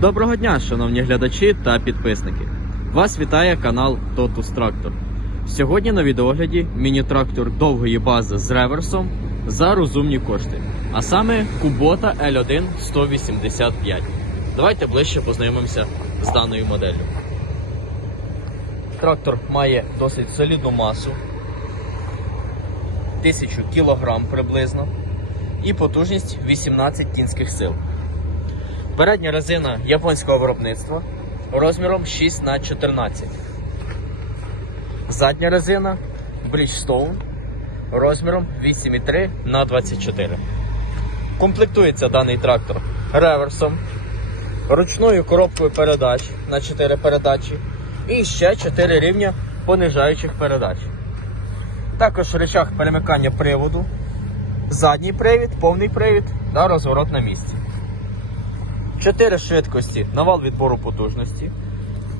Доброго дня, шановні глядачі та підписники. Вас вітає канал Totus Tractor. Сьогодні на відеогляді міні-трактор довгої бази з реверсом за розумні кошти, а саме Kubota L1 185. Давайте ближче познайомимося з даною моделлю. Трактор має досить солідну масу, 1000 кг приблизно, і потужність 18 кінських сил. Передня резина японського виробництва розміром 6 на 14. Задня резина Bridgestone розміром 8,3 на 24. Комплектується даний трактор реверсом, ручною коробкою передач на 4 передачі і ще 4 рівня понижаючих передач. Також речах перемикання приводу, задній привід, повний привід та розворот на місці. 4 швидкості на вал відбору потужності,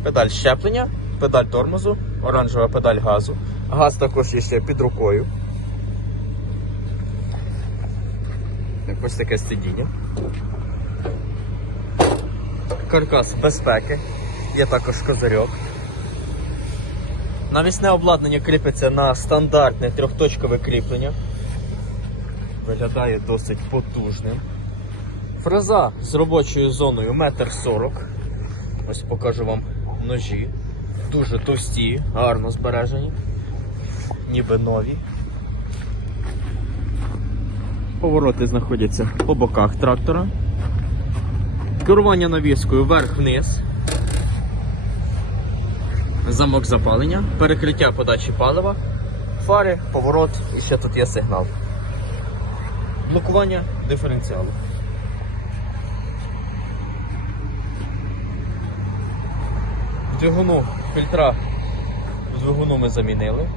педаль щеплення, педаль тормозу, оранжева педаль газу. Газ також є ще під рукою. Ось таке сидіння. Каркас безпеки. Є також козирьок. Навісне обладнання кріпиться на стандартне трьохточкове кріплення. Виглядає досить потужним. Фреза з робочою зоною 1,40 м. Ось покажу вам ножі. Дуже товсті, гарно збережені, ніби нові. Повороти знаходяться по боках трактора. Керування навіскою вверх-вниз. Замок запалення, перекриття подачі палива, фари, поворот і ще тут є сигнал. Блокування диференціалу. Двигуну фільтра в двигуну ми замінили.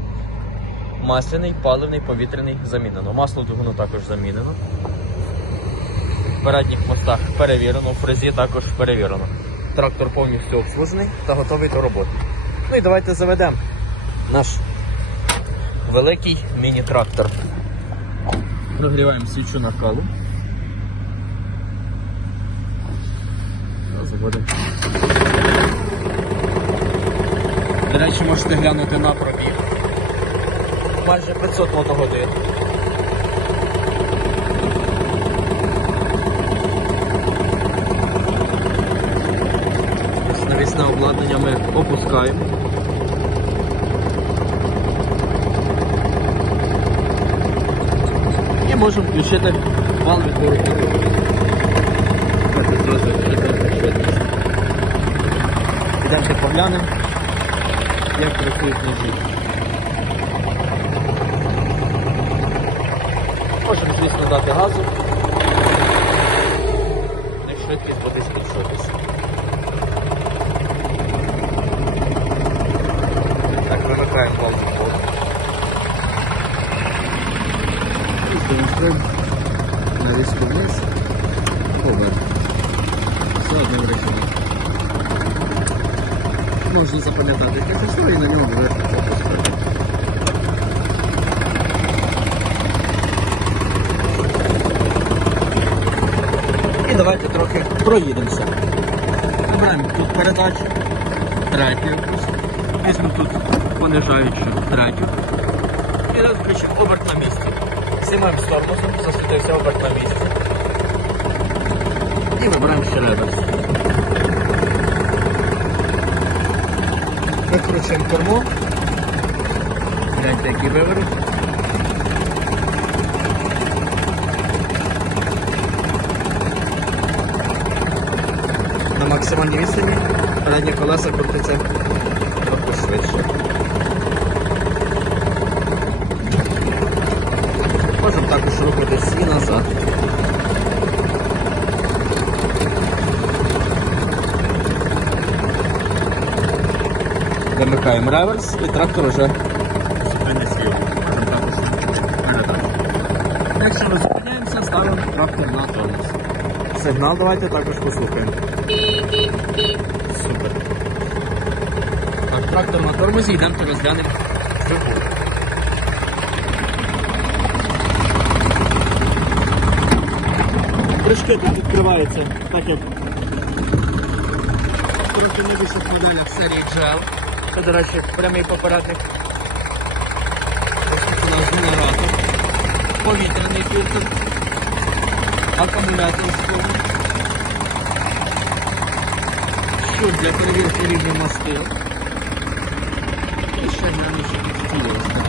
Масляний, паливний, повітряний замінено. Масло двигуну також замінено. В передніх мостах перевірено, в фрезі також перевірено. Трактор повністю обслужений та готовий до роботи. Ну і давайте заведемо наш великий міні-трактор. Прогріваємо свічу накалу. Заводимо. До речі, можете глянути на пробіг. Майже 500 мотогодин. Навісне обладнання ми опускаємо. І можемо включити вал відбору. Давайте зразу включити швидкість. Підемо ще поглянемо як працюють ножі. Можемо, звісно, дати газу. Не швидкість буде збільшуватися. Так, вимикаємо вал відбору. І здемонструємо навіску вниз, поверх. Все одним режимом можна запам'ятати яке число і на нього буде. І давайте трохи проїдемося. Набираємо тут передачу, третю якусь. Візьмемо тут понижаючу третю. І зараз включимо оберт на місці. Знімаємо з тормозом, засвітився оберт на місці. І вибираємо ще реверс. Викручуємо кермо. Гляньте, який виворот. На максимальній відстані передні колеса крутиться трохи швидше. Можемо також рухатись і назад. Вимикаємо реверс і трактор вже свій рух. Можемо також передати. Якщо ми зупиняємося, ставимо трактор на тормоз. Сигнал давайте також послухаємо. Супер. Так, трактор на тормозі, йдемо розглянемо двигун. Кришки тут відкриваються, так як трохи новіших моделях серії GL. Це, до речі, прямий попередник. Ось у нас генератор, повітряний фільтр, акумулятор повним. Щур для перевірки рівня мастил. І ще граничні стіли ось.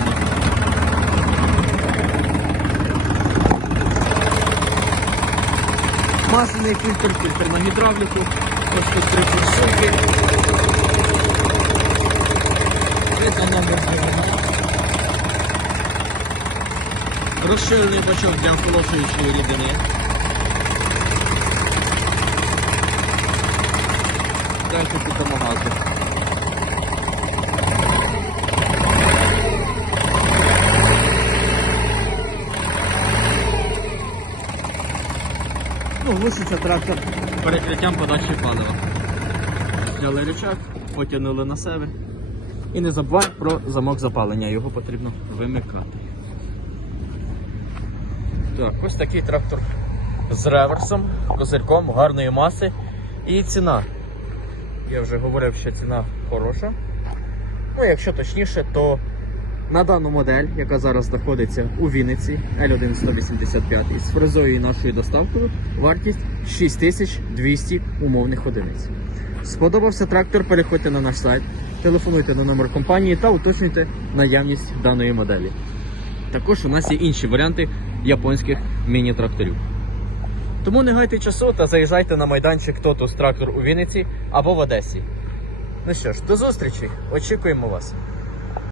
Масляний фільтр, фільтр на гідравліку. Ось тут три фіксунки. Це номер двигуна. Розширений бачок для охолоджуючої рідини. Далі тут томагавки. Ну, глушиться трактор перекриттям подачі палива. Зняли рычаг, потягнули на себе. І не забувай про замок запалення, його потрібно вимикати. Так, ось такий трактор з реверсом, козирком, гарної маси. І ціна. Я вже говорив, що ціна хороша. Ну, якщо точніше, то на дану модель, яка зараз знаходиться у Вінниці L1 185 з фрезою і нашою доставкою, вартість 6200 умовних одиниць. Сподобався трактор, переходьте на наш сайт, телефонуйте на номер компанії та уточнюйте наявність даної моделі. Також у нас є інші варіанти японських міні-тракторів. Тому не гайте часу та заїжджайте на майданчик Тотус трактор у Вінниці або в Одесі. Ну що ж, до зустрічі! Очікуємо вас!